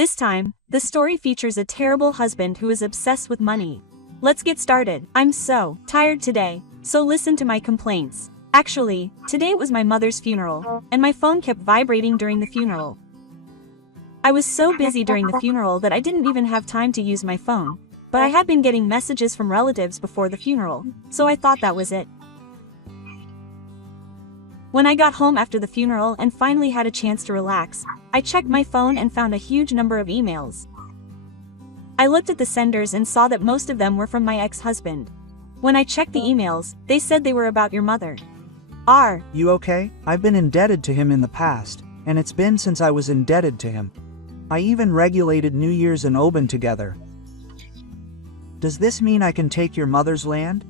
This time, the story features a terrible husband who is obsessed with money. Let's get started. I'm so tired today, so listen to my complaints. Actually, today was my mother's funeral, and my phone kept vibrating during the funeral. I was so busy during the funeral that I didn't even have time to use my phone, but I had been getting messages from relatives before the funeral, so I thought that was it. When I got home after the funeral and finally had a chance to relax, I checked my phone and found a huge number of emails. I looked at the senders and saw that most of them were from my ex-husband. When I checked the emails, they said they were about your mother. Are you okay? I've been indebted to him in the past, and it's been since I was indebted to him. I even regulated New Year's and Oban together. Does this mean I can take your mother's land?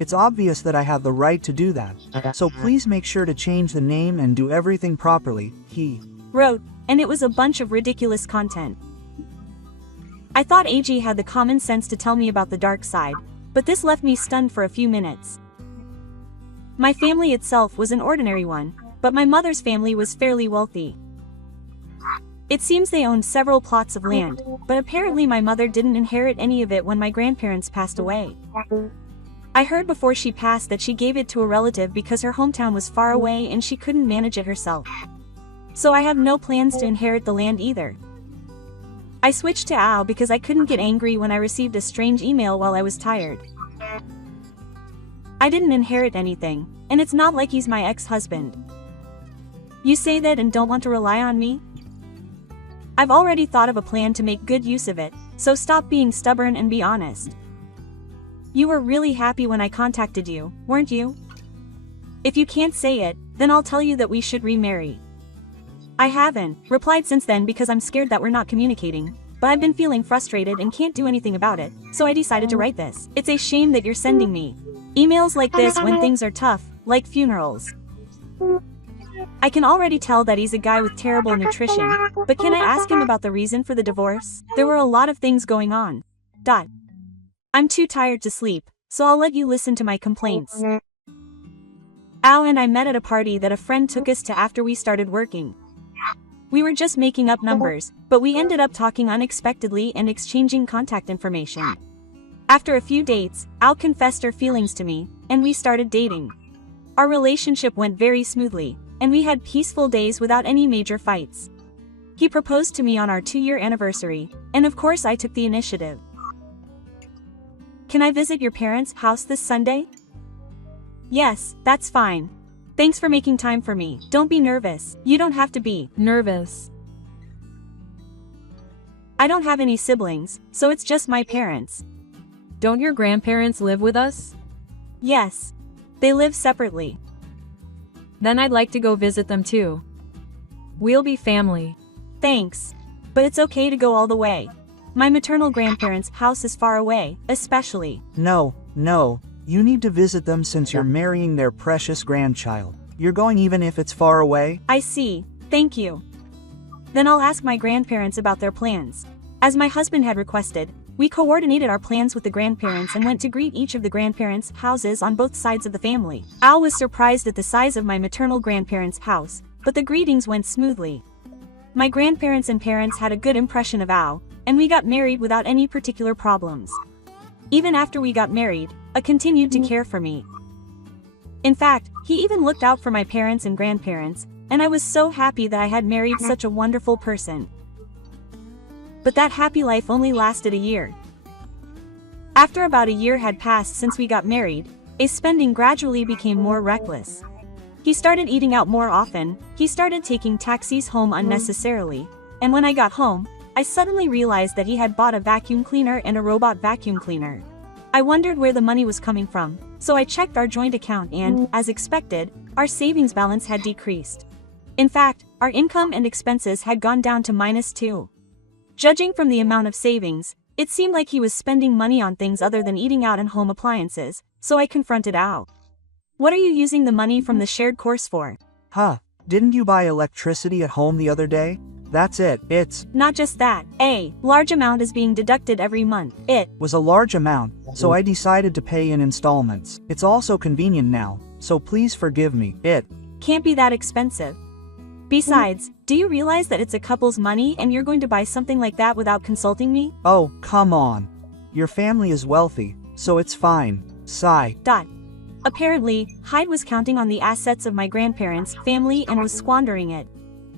It's obvious that I have the right to do that, so please make sure to change the name and do everything properly, he wrote, and it was a bunch of ridiculous content. I thought AG had the common sense to tell me about the dark side, but this left me stunned for a few minutes. My family itself was an ordinary one, but my mother's family was fairly wealthy. It seems they owned several plots of land, but apparently my mother didn't inherit any of it when my grandparents passed away. I heard before she passed that she gave it to a relative because her hometown was far away and she couldn't manage it herself. So I have no plans to inherit the land either. I switched to OW because I couldn't get angry when I received a strange email while I was tired. I didn't inherit anything, and it's not like he's my ex-husband. You say that and don't want to rely on me? I've already thought of a plan to make good use of it, so stop being stubborn and be honest. You were really happy when I contacted you, weren't you? If you can't say it, then I'll tell you that we should remarry. I haven't replied since then because I'm scared that we're not communicating, but I've been feeling frustrated and can't do anything about it, so I decided to write this. It's a shame that you're sending me emails like this when things are tough, like funerals. I can already tell that he's a guy with terrible nutrition, but can I ask him about the reason for the divorce? There were a lot of things going on. I'm too tired to sleep, so I'll let you listen to my complaints. Al and I met at a party that a friend took us to after we started working. We were just making up numbers, but we ended up talking unexpectedly and exchanging contact information. After a few dates, Al confessed her feelings to me, and we started dating. Our relationship went very smoothly, and we had peaceful days without any major fights. He proposed to me on our 2-year anniversary, and of course I took the initiative. Can I visit your parents' house this Sunday? Yes, that's fine. Thanks for making time for me. Don't be nervous. You don't have to be nervous. I don't have any siblings, so it's just my parents. Don't your grandparents live with us? Yes. They live separately. Then I'd like to go visit them too. We'll be family. Thanks. But it's okay to go all the way. My maternal grandparents' house is far away, especially. No, you need to visit them since you're marrying their precious grandchild. You're going even if it's far away? I see, thank you. Then I'll ask my grandparents about their plans. As my husband had requested, we coordinated our plans with the grandparents and went to greet each of the grandparents' houses on both sides of the family. Al was surprised at the size of my maternal grandparents' house, but the greetings went smoothly. My grandparents and parents had a good impression of Al, and we got married without any particular problems. Even after we got married, I continued to care for me. In fact, he even looked out for my parents and grandparents, and I was so happy that I had married such a wonderful person. But that happy life only lasted a year. After about a year had passed since we got married, his spending gradually became more reckless. He started eating out more often, he started taking taxis home unnecessarily, and when I got home, I suddenly realized that he had bought a vacuum cleaner and a robot vacuum cleaner. I wondered where the money was coming from, so I checked our joint account and, as expected, our savings balance had decreased. In fact, our income and expenses had gone down to -2. Judging from the amount of savings, it seemed like he was spending money on things other than eating out and home appliances, so I confronted Al. What are you using the money from the shared course for? Didn't you buy electricity at home the other day? That's it, it's not just that. A large amount is being deducted every month. It was a large amount, so I decided to pay in installments. It's also convenient now, so please forgive me. It can't be that expensive. Besides, do you realize that it's a couple's money and you're going to buy something like that without consulting me? Oh, come on. Your family is wealthy, so it's fine. Sigh. Apparently, Hyde was counting on the assets of my grandparents' family and was squandering it.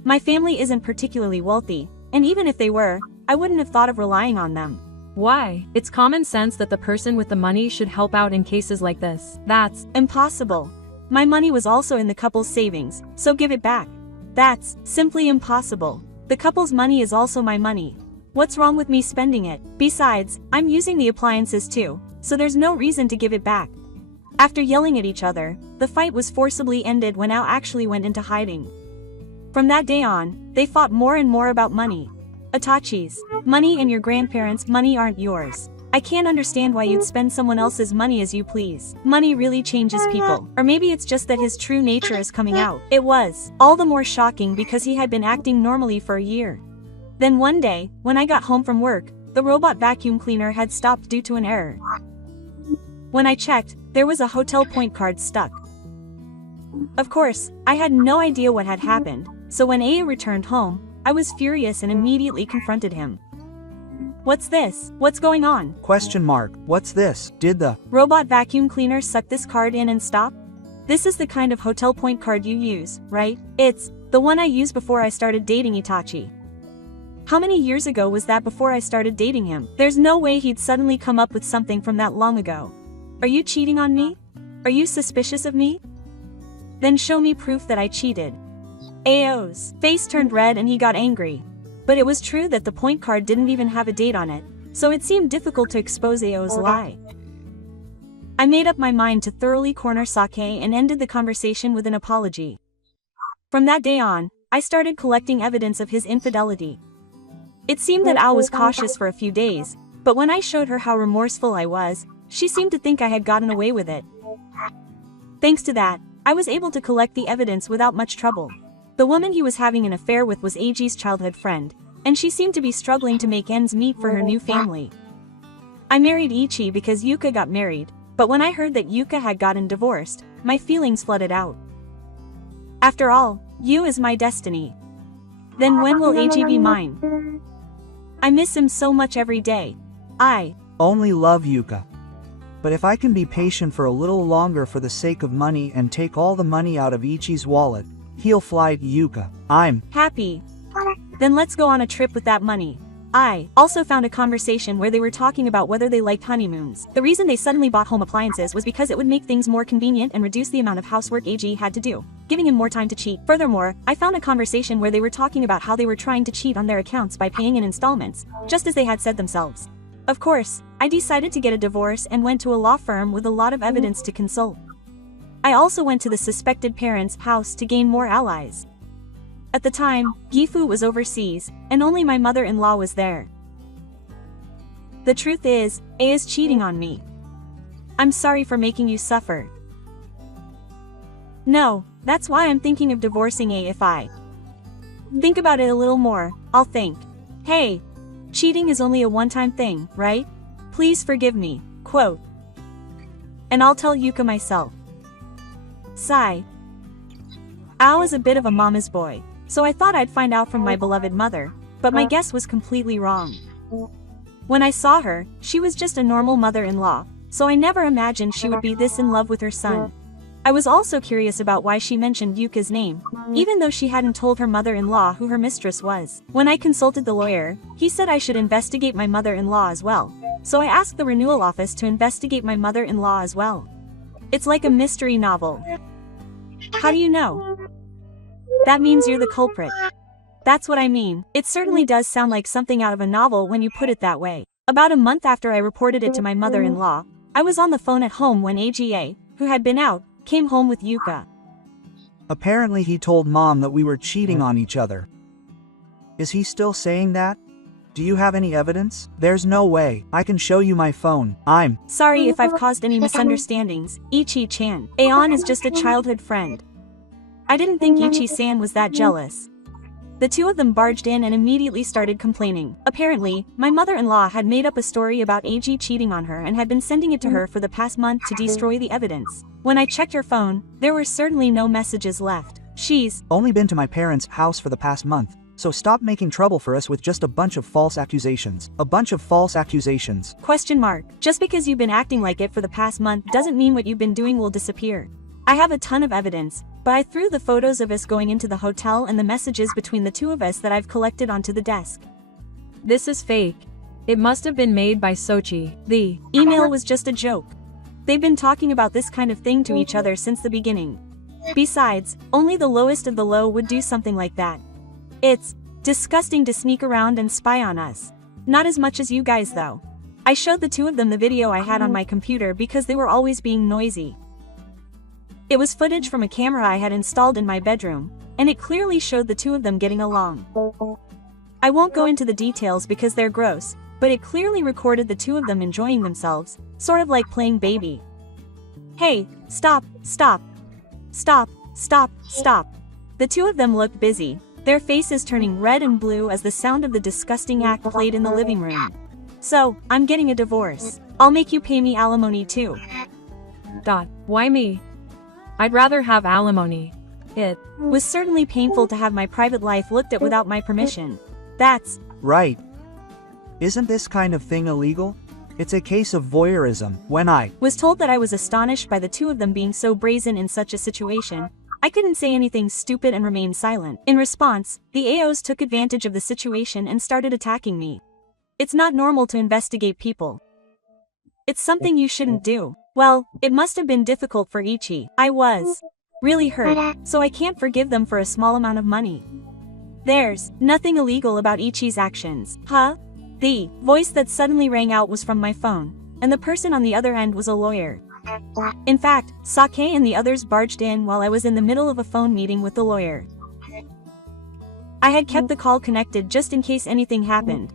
My family isn't particularly wealthy, and even if they were, I wouldn't have thought of relying on them. Why? It's common sense that the person with the money should help out in cases like this. That's impossible. My money was also in the couple's savings, so give it back. That's simply impossible. The couple's money is also my money. What's wrong with me spending it? Besides, I'm using the appliances too, so there's no reason to give it back. After yelling at each other, the fight was forcibly ended when Al actually went into hiding. From that day on, they fought more and more about money. Itachi's money and your grandparents' money aren't yours. I can't understand why you'd spend someone else's money as you please. Money really changes people. Or maybe it's just that his true nature is coming out. It was all the more shocking because he had been acting normally for a year. Then one day, when I got home from work, the robot vacuum cleaner had stopped due to an error. When I checked, there was a hotel point card stuck. Of course, I had no idea what had happened, so when Aya returned home, I was furious and immediately confronted him. What's this? What's going on? What's this? Did the robot vacuum cleaner suck this card in and stop? This is the kind of hotel point card you use, right? It's the one I used before I started dating Itachi. How many years ago was that before I started dating him? There's no way he'd suddenly come up with something from that long ago. Are you cheating on me? Are you suspicious of me? Then show me proof that I cheated. Ao's face turned red and he got angry. But it was true that the point card didn't even have a date on it, so it seemed difficult to expose Ao's lie. I made up my mind to thoroughly corner Sake and ended the conversation with an apology. From that day on, I started collecting evidence of his infidelity. It seemed that Ao was cautious for a few days, but when I showed her how remorseful I was, she seemed to think I had gotten away with it. Thanks to that, I was able to collect the evidence without much trouble. The woman he was having an affair with was Eiji's childhood friend, and she seemed to be struggling to make ends meet for her new family. I married Ichi because Yuka got married, but when I heard that Yuka had gotten divorced, my feelings flooded out. After all, Yu is my destiny. Then when will Eiji be mine? I miss him so much every day. I only love Yuka. But if I can be patient for a little longer for the sake of money and take all the money out of Ichi's wallet, he'll fly to Yuka. I'm happy. Then let's go on a trip with that money. I also found a conversation where they were talking about whether they liked honeymoons. The reason they suddenly bought home appliances was because it would make things more convenient and reduce the amount of housework Eiji had to do, giving him more time to cheat. Furthermore, I found a conversation where they were talking about how they were trying to cheat on their accounts by paying in installments, just as they had said themselves. Of course, I decided to get a divorce and went to a law firm with a lot of evidence to consult. I also went to the suspected parents' house to gain more allies. At the time, Gifu was overseas, and only my mother-in-law was there. The truth is, A is cheating on me. I'm sorry for making you suffer. No, that's why I'm thinking of divorcing A. If I think about it a little more, I'll think, hey, cheating is only a one-time thing, right? Please forgive me, quote. And I'll tell Yuka myself. Sigh. Ao is a bit of a mama's boy, so I thought I'd find out from my beloved mother, but my guess was completely wrong. When I saw her, she was just a normal mother-in-law, so I never imagined she would be this in love with her son. I was also curious about why she mentioned Yuka's name, even though she hadn't told her mother-in-law who her mistress was. When I consulted the lawyer, he said I should investigate my mother-in-law as well, so I asked the renewal office to investigate my mother-in-law as well. It's like a mystery novel. How do you know? That means you're the culprit. That's what I mean. It certainly does sound like something out of a novel when you put it that way. About a month after I reported it to my mother-in-law, I was on the phone at home when AGA, who had been out, came home with Yuka. Apparently he told Mom that we were cheating on each other. Is he still saying that? Do you have any evidence? There's no way. I can show you my phone. I'm sorry if I've caused any misunderstandings, Ichi-chan. Aeon is just a childhood friend. I didn't think Ichi-san was that jealous. The two of them barged in and immediately started complaining. Apparently, my mother-in-law had made up a story about AG cheating on her and had been sending it to her for the past month to destroy the evidence. When I checked her phone, there were certainly no messages left. She's only been to my parents' house for the past month, so stop making trouble for us with just a bunch of false accusations. A bunch of false accusations. question mark. Just because you've been acting like it for the past month doesn't mean what you've been doing will disappear. I have a ton of evidence, but I threw the photos of us going into the hotel and the messages between the two of us that I've collected onto the desk. This is fake. It must have been made by Sochi. The Email was just a joke. They've been talking about this kind of thing to each other since the beginning. Besides, only the lowest of the low would do something like that. It's disgusting to sneak around and spy on us. Not as much as you guys though. I showed the two of them the video I had on my computer because they were always being noisy. It was footage from a camera I had installed in my bedroom, and it clearly showed the two of them getting along. I won't go into the details because they're gross, but it clearly recorded the two of them enjoying themselves, sort of like playing baby. Hey, stop, stop. Stop, stop, stop. The two of them looked busy, their faces turning red and blue as the sound of the disgusting act played in the living room. So, I'm getting a divorce. I'll make you pay me alimony too. Why me? I'd rather have alimony. It was certainly painful to have my private life looked at without my permission. That's right. Isn't this kind of thing illegal? It's a case of voyeurism. When I was told that I was astonished by the two of them being so brazen in such a situation, I couldn't say anything stupid and remained silent. In response, the AOs took advantage of the situation and started attacking me. It's not normal to investigate people. It's something you shouldn't do. Well, it must have been difficult for Ichi. I was really hurt, so I can't forgive them for a small amount of money. There's nothing illegal about Ichi's actions. Huh? The voice that suddenly rang out was from my phone, and the person on the other end was a lawyer. In fact, Sake and the others barged in while I was in the middle of a phone meeting with the lawyer. I had kept the call connected just in case anything happened.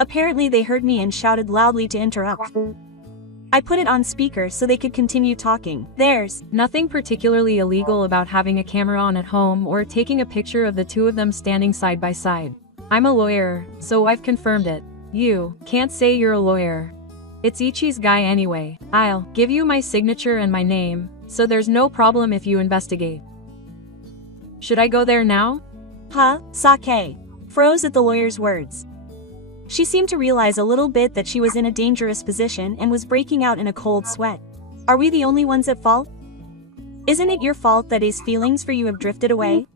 Apparently they heard me and shouted loudly to interrupt. I put it on speaker so they could continue talking. There's nothing particularly illegal about having a camera on at home or taking a picture of the two of them standing side by side. I'm a lawyer, so I've confirmed it. You can't say you're a lawyer. It's Ichi's guy anyway. I'll give you my signature and my name, so there's no problem if you investigate. Should I go there now? Huh? Sake froze at the lawyer's words. She seemed to realize a little bit that she was in a dangerous position and was breaking out in a cold sweat. Are we the only ones at fault? Isn't it your fault that his feelings for you have drifted away?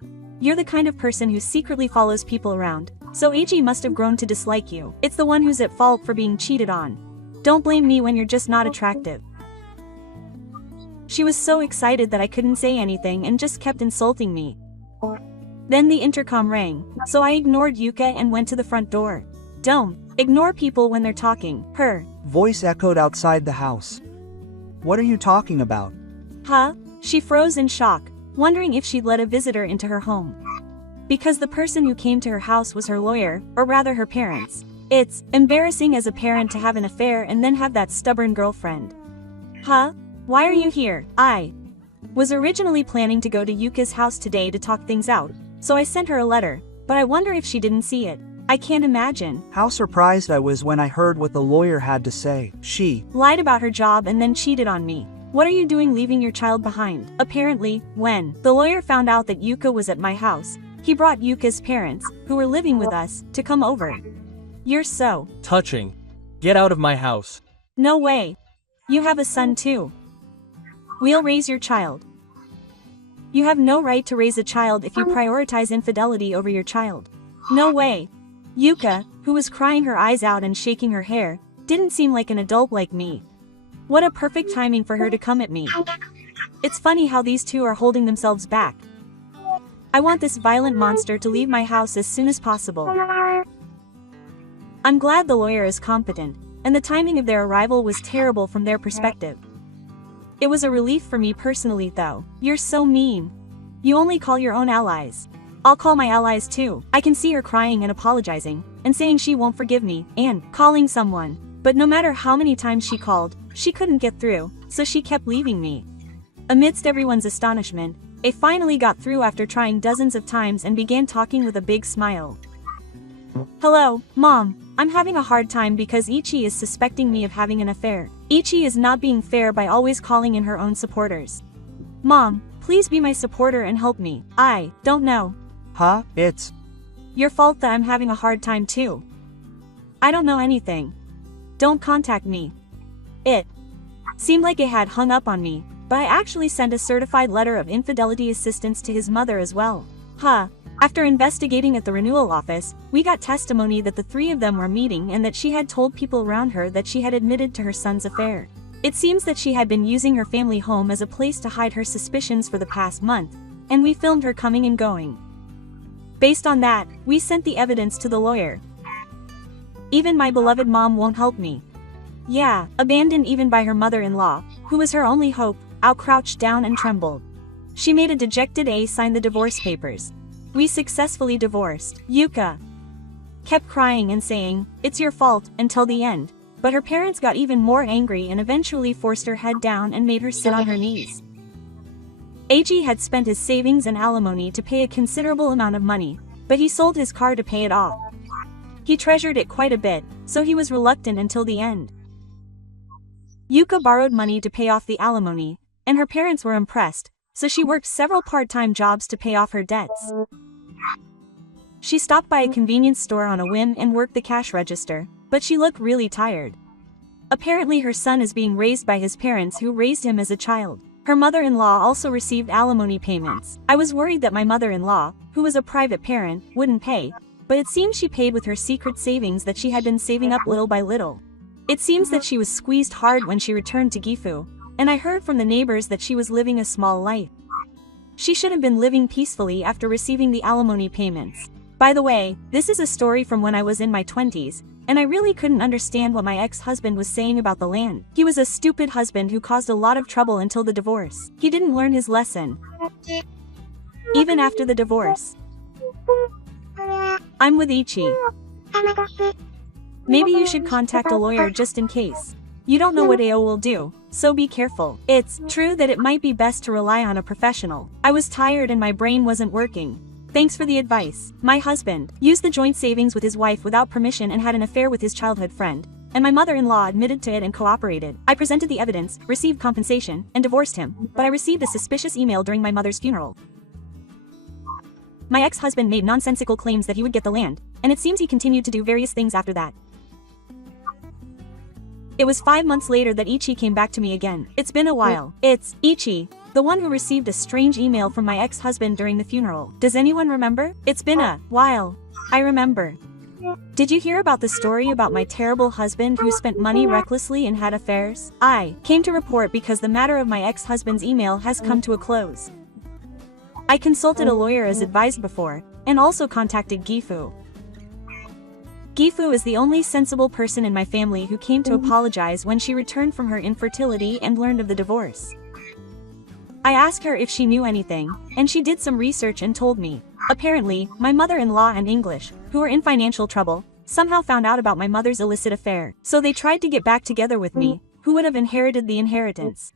You're the kind of person who secretly follows people around, so Eiji must have grown to dislike you. It's the one who's at fault for being cheated on. Don't blame me when you're just not attractive. She was so excited that I couldn't say anything and just kept insulting me. Then the intercom rang, so I ignored Yuka and went to the front door. Don't ignore people when they're talking. Her voice echoed outside the house. What are you talking about? Huh? She froze in shock, wondering if she'd let a visitor into her home. Because the person who came to her house was her lawyer, or rather her parents. It's embarrassing as a parent to have an affair and then have that stubborn girlfriend. Huh? Why are you here? I was originally planning to go to Yuka's house today to talk things out, so I sent her a letter, but I wonder if she didn't see it. I can't imagine how surprised I was when I heard what the lawyer had to say. She lied about her job and then cheated on me. What are you doing leaving your child behind? Apparently, when the lawyer found out that Yuka was at my house, he brought Yuka's parents, who were living with us, to come over. You're so touching. Get out of my house. No way. You have a son too. We'll raise your child. You have no right to raise a child if you prioritize infidelity over your child. No way. Yuka, who was crying her eyes out and shaking her hair, didn't seem like an adult like me. What a perfect timing for her to come at me. It's funny how these two are holding themselves back. I want this violent monster to leave my house as soon as possible. I'm glad the lawyer is competent, and the timing of their arrival was terrible from their perspective. It was a relief for me personally though. You're so mean. You only call your own allies. I'll call my allies too. I can see her crying and apologizing, and saying she won't forgive me, and calling someone. But no matter how many times she called, she couldn't get through, so she kept leaving me. Amidst everyone's astonishment, I finally got through after trying dozens of times and began talking with a big smile. Hello, Mom. I'm having a hard time because Ichi is suspecting me of having an affair. Ichi is not being fair by always calling in her own supporters. Mom, Please be my supporter and help me. I don't know. Huh? It's Your fault that I'm having a hard time too. I don't know anything. Don't contact me. It seemed like it had hung up on me, but I actually sent a certified letter of infidelity assistance to his mother as well. After investigating at the renewal office, we got testimony that the three of them were meeting and that she had told people around her that she had admitted to her son's affair. It seems that she had been using her family home as a place to hide her suspicions for the past month, and we filmed her coming and going. Based on that, we sent the evidence to the lawyer. Even my beloved mom won't help me. Yeah, abandoned even by her mother-in-law, who was her only hope, Al crouched down and trembled. She made a dejected A sign the divorce papers. We successfully divorced. Yuka kept crying and saying, "It's your fault," until the end, but her parents got even more angry and eventually forced her head down and made her sit on her knees. AG had spent his savings and alimony to pay a considerable amount of money, but he sold his car to pay it off. He treasured it quite a bit, so he was reluctant until the end. Yuka borrowed money to pay off the alimony, and her parents were impressed, so she worked several part-time jobs to pay off her debts. She stopped by a convenience store on a whim and worked the cash register, but she looked really tired. Apparently her son is being raised by his parents who raised him as a child. Her mother-in-law also received alimony payments. I was worried that my mother-in-law, who was a private parent, wouldn't pay, but it seems she paid with her secret savings that she had been saving up little by little. It seems that she was squeezed hard when she returned to Gifu, and I heard from the neighbors that she was living a small life. She should have been living peacefully after receiving the alimony payments. By the way, this is a story from when I was in my 20s, and I really couldn't understand what my ex-husband was saying about the land. He was a stupid husband who caused a lot of trouble until the divorce. He didn't learn his lesson. Even after the divorce. I'm with Ichi. Maybe you should contact a lawyer just in case. You don't know what AO will do, so be careful. It's true that it might be best to rely on a professional. I was tired and my brain wasn't working. Thanks for the advice. My husband used the joint savings with his wife without permission and had an affair with his childhood friend, and my mother-in-law admitted to it and cooperated. I presented the evidence, received compensation, and divorced him, but I received a suspicious email during my mother's funeral. My ex-husband made nonsensical claims that he would get the land, and it seems he continued to do various things after that. It was 5 months later that Ichi came back to me again. It's been a while. It's Ichi, the one who received a strange email from my ex-husband during the funeral. Does anyone remember? It's been a while. I remember. Did you hear about the story about my terrible husband who spent money recklessly and had affairs? I came to report because the matter of my ex-husband's email has come to a close. I consulted a lawyer as advised before, and also contacted Gifu. Gifu is the only sensible person in my family who came to apologize when she returned from her infertility and learned of the divorce. I asked her if she knew anything, and she did some research and told me. Apparently, my mother-in-law and English, who were in financial trouble, somehow found out about my mother's illicit affair, so they tried to get back together with me, who would have inherited the inheritance.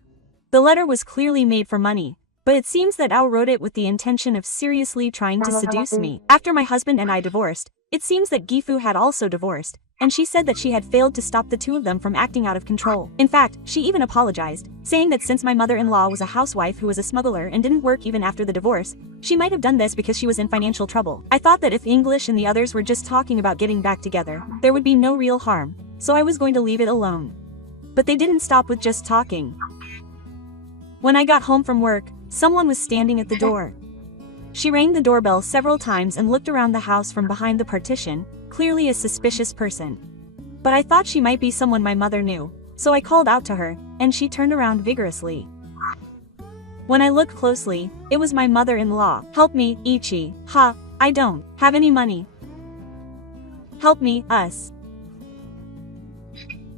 The letter was clearly made for money, but it seems that Al wrote it with the intention of seriously trying to seduce me. After my husband and I divorced, it seems that Gifu had also divorced, and she said that she had failed to stop the two of them from acting out of control. In fact, she even apologized, saying that since my mother-in-law was a housewife who was a smuggler and didn't work even after the divorce, she might have done this because she was in financial trouble. I thought that if English and the others were just talking about getting back together, there would be no real harm, so I was going to leave it alone. But they didn't stop with just talking. When I got home from work, someone was standing at the door. She rang the doorbell several times and looked around the house from behind the partition, clearly a suspicious person. But I thought she might be someone my mother knew, so I called out to her, and she turned around vigorously. When I looked closely, it was my mother-in-law. Help me, Ichi. I don't have any money. Help me, us.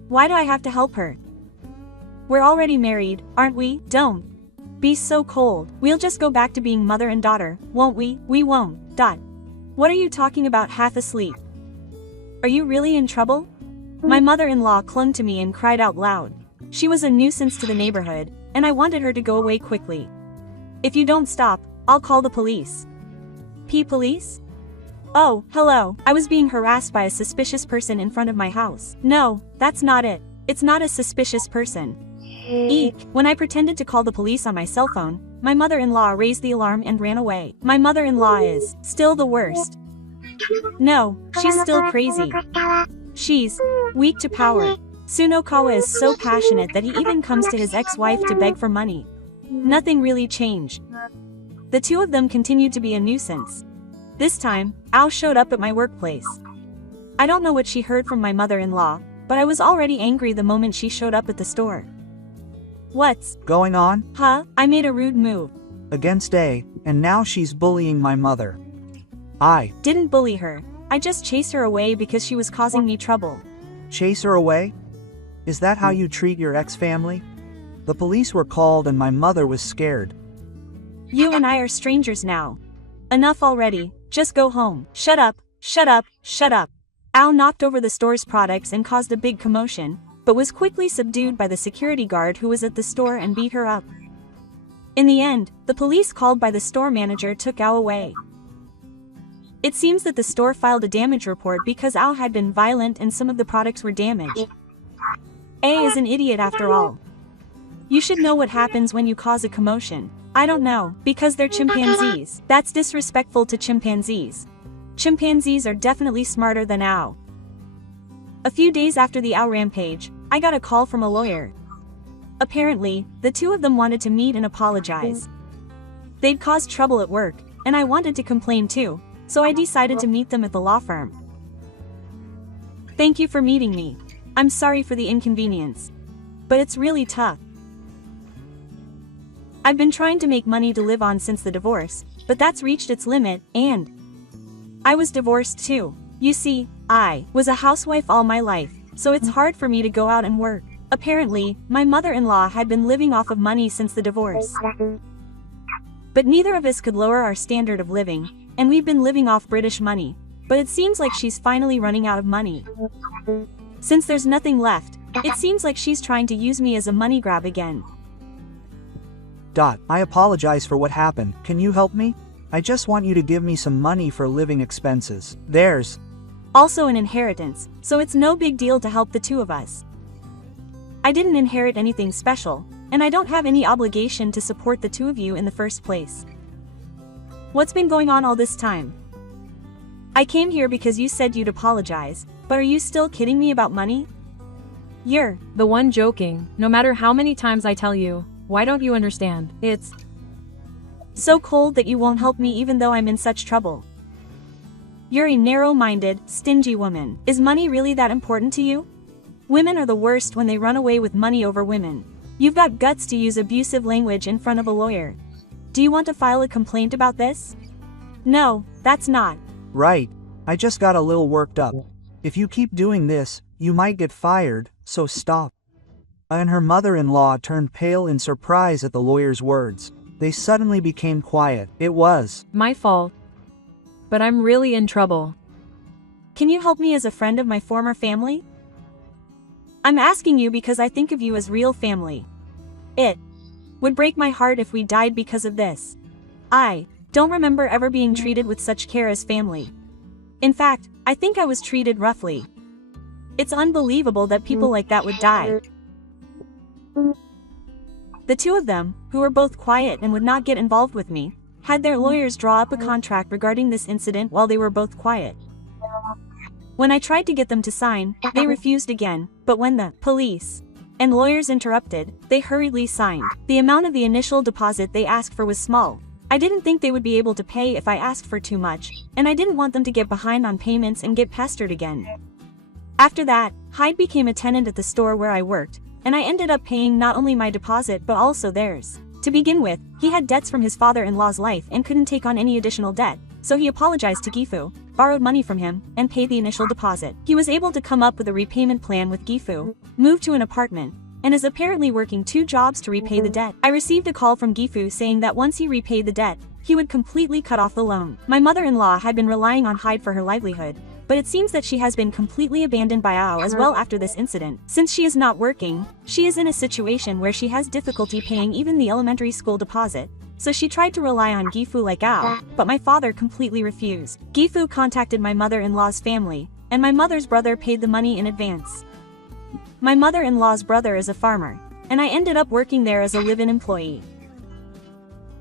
Why do I have to help her? We're already married, aren't we? Don't be so cold. We'll just go back to being mother and daughter, won't we? We won't. What are you talking about half asleep? Are you really in trouble? My mother-in-law clung to me and cried out loud. She was a nuisance to the neighborhood, and I wanted her to go away quickly. If you don't stop, I'll call the police. Police? Oh, hello. I was being harassed by a suspicious person in front of my house. No, that's not it. It's not a suspicious person. Eek, when I pretended to call the police on my cell phone, my mother-in-law raised the alarm and ran away. My mother-in-law is still the worst. No, she's still crazy. She's weak to power. Tsunokawa is so passionate that he even comes to his ex-wife to beg for money. Nothing really changed. The two of them continued to be a nuisance. This time, Ao showed up at my workplace. I don't know what she heard from my mother-in-law, but I was already angry the moment she showed up at the store. What's Going on? Huh? I made a rude move. Against A, and now she's bullying my mother. I Didn't bully her. I just chased her away because she was causing me trouble. chase her away? Is that how you treat your ex-family? The police were called and my mother was scared. You and I are strangers now. Enough already, just go home. Shut up, shut up, shut up. Al knocked over the store's products and caused a big commotion, but was quickly subdued by the security guard who was at the store and beat her up. In the end, the police called by the store manager took Al away. It seems that the store filed a damage report because Al had been violent and some of the products were damaged. A is an idiot after all. You should know what happens when you cause a commotion. I don't know, because they're chimpanzees. That's disrespectful to chimpanzees. Chimpanzees are definitely smarter than Ao. A few days after the Ao rampage, I got a call from a lawyer. Apparently, the two of them wanted to meet and apologize. They'd caused trouble at work, and I wanted to complain too, so I decided to meet them at the law firm. Thank you for meeting me. I'm sorry for the inconvenience. But it's really tough. I've been trying to make money to live on since the divorce, but that's reached its limit, and I was divorced too. You see, I was a housewife all my life, so it's hard for me to go out and work. Apparently, my mother-in-law had been living off of money since the divorce. But neither of us could lower our standard of living, and we've been living off British money, but it seems like she's finally running out of money. Since there's nothing left, it seems like she's trying to use me as a money grab again. I apologize for what happened. Can you help me? I just want you to give me some money for living expenses. There's also an inheritance, so it's no big deal to help the two of us. I didn't inherit anything special, and I don't have any obligation to support the two of you in the first place. What's been going on all this time? I came here because you said you'd apologize, but are you still kidding me about money? You're The one joking. No matter how many times I tell you, why don't you understand? It's so cold that you won't help me even though I'm in such trouble. You're a narrow-minded, stingy woman. Is money really that important to you? Women are the worst when they run away with money over women. You've got guts to use abusive language in front of a lawyer. Do you want to file a complaint about this? No, that's not right. I just got a little worked up. If you keep doing this, you might get fired, so stop. And her mother-in-law turned pale in surprise at the lawyer's words. They suddenly became quiet. It was my fault. But I'm really in trouble. Can you help me as a friend of my former family? I'm asking you because I think of you as real family. It would break my heart if we died because of this. I don't remember ever being treated with such care as family. In fact, I think I was treated roughly. It's unbelievable that people like that would die. The two of them, who were both quiet and would not get involved with me, had their lawyers draw up a contract regarding this incident while they were both quiet. When I tried to get them to sign, they refused again, but when the police and lawyers interrupted, they hurriedly signed. The amount of the initial deposit they asked for was small. I didn't think they would be able to pay if I asked for too much, and I didn't want them to get behind on payments and get pestered again. After that, Hyde became a tenant at the store where I worked, and I ended up paying not only my deposit but also theirs. To begin with, he had debts from his father-in-law's life and couldn't take on any additional debt, so he apologized to Gifu, borrowed money from him, and paid the initial deposit. He was able to come up with a repayment plan with Gifu, moved to an apartment, and is apparently working 2 jobs to repay the debt. I received a call from Gifu saying that once he repaid the debt, he would completely cut off the loan. My mother-in-law had been relying on Hyde for her livelihood, but it seems that she has been completely abandoned by Ao as well after this incident. Since she is not working, she is in a situation where she has difficulty paying even the elementary school deposit, so she tried to rely on Gifu like Ao, but my father completely refused. Gifu contacted my mother-in-law's family, and my mother's brother paid the money in advance. My mother-in-law's brother is a farmer, and I ended up working there as a live-in employee.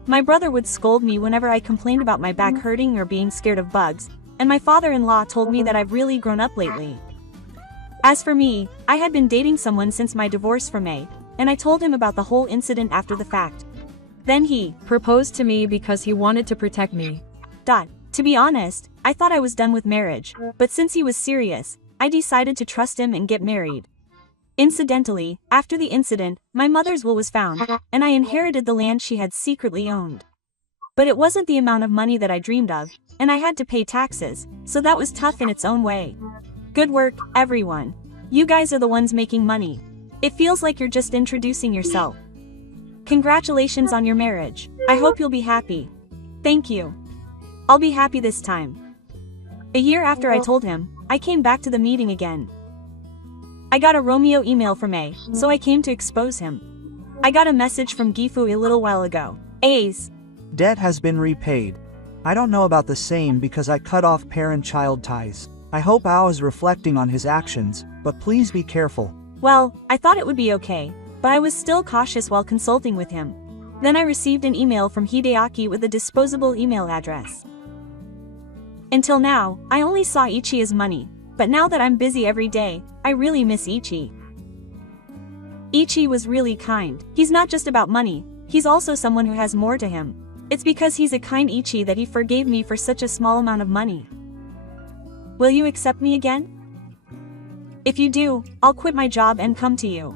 My brother would scold me whenever I complained about my back hurting or being scared of bugs, and my father-in-law told me that I've really grown up lately. As for me, I had been dating someone since my divorce from May, and I told him about the whole incident after the fact. Then he proposed to me because he wanted to protect me. To be honest, I thought I was done with marriage, but since he was serious, I decided to trust him and get married. Incidentally, after the incident, my mother's will was found, and I inherited the land she had secretly owned. But it wasn't the amount of money that I dreamed of, and I had to pay taxes, so that was tough in its own way. Good work, everyone. You guys are the ones making money. It feels like you're just introducing yourself. Congratulations on your marriage. I hope you'll be happy. Thank you. I'll be happy this time. A year after I told him, I came back to the meeting again. I got a Romeo email from A, so I came to expose him. I got a message from Gifu a little while ago. A's Debt has been repaid. I don't know about the same because I cut off parent-child ties. I hope Ao is reflecting on his actions, but please be careful. Well, I thought it would be okay, but I was still cautious while consulting with him. Then I received an email from Hideaki with a disposable email address. Until now, I only saw Ichi as money, but now that I'm busy every day, I really miss Ichi. Ichi was really kind. He's not just about money, he's also someone who has more to him. It's because he's a kind Ichi that he forgave me for such a small amount of money. Will you accept me again? If you do, I'll quit my job and come to you.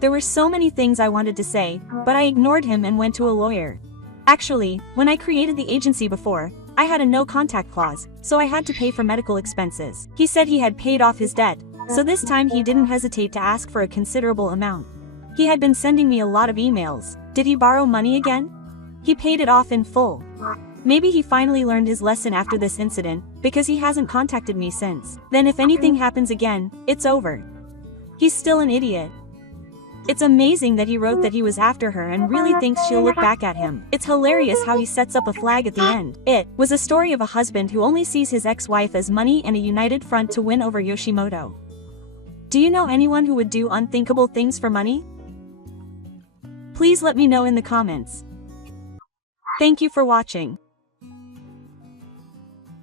There were so many things I wanted to say, but I ignored him and went to a lawyer. Actually, when I created the agency before, I had a no-contact clause, so I had to pay for medical expenses. He said he had paid off his debt, so this time he didn't hesitate to ask for a considerable amount. He had been sending me a lot of emails. Did he borrow money again? He paid it off in full. Maybe he finally learned his lesson after this incident, because he hasn't contacted me since. Then if anything happens again, it's over. He's still an idiot. It's amazing that he wrote that he was after her and really thinks she'll look back at him. It's hilarious how he sets up a flag at the end. It was a story of a husband who only sees his ex-wife as money and a united front to win over Yoshimoto. Do you know anyone who would do unthinkable things for money? Please let me know in the comments. Thank you for watching.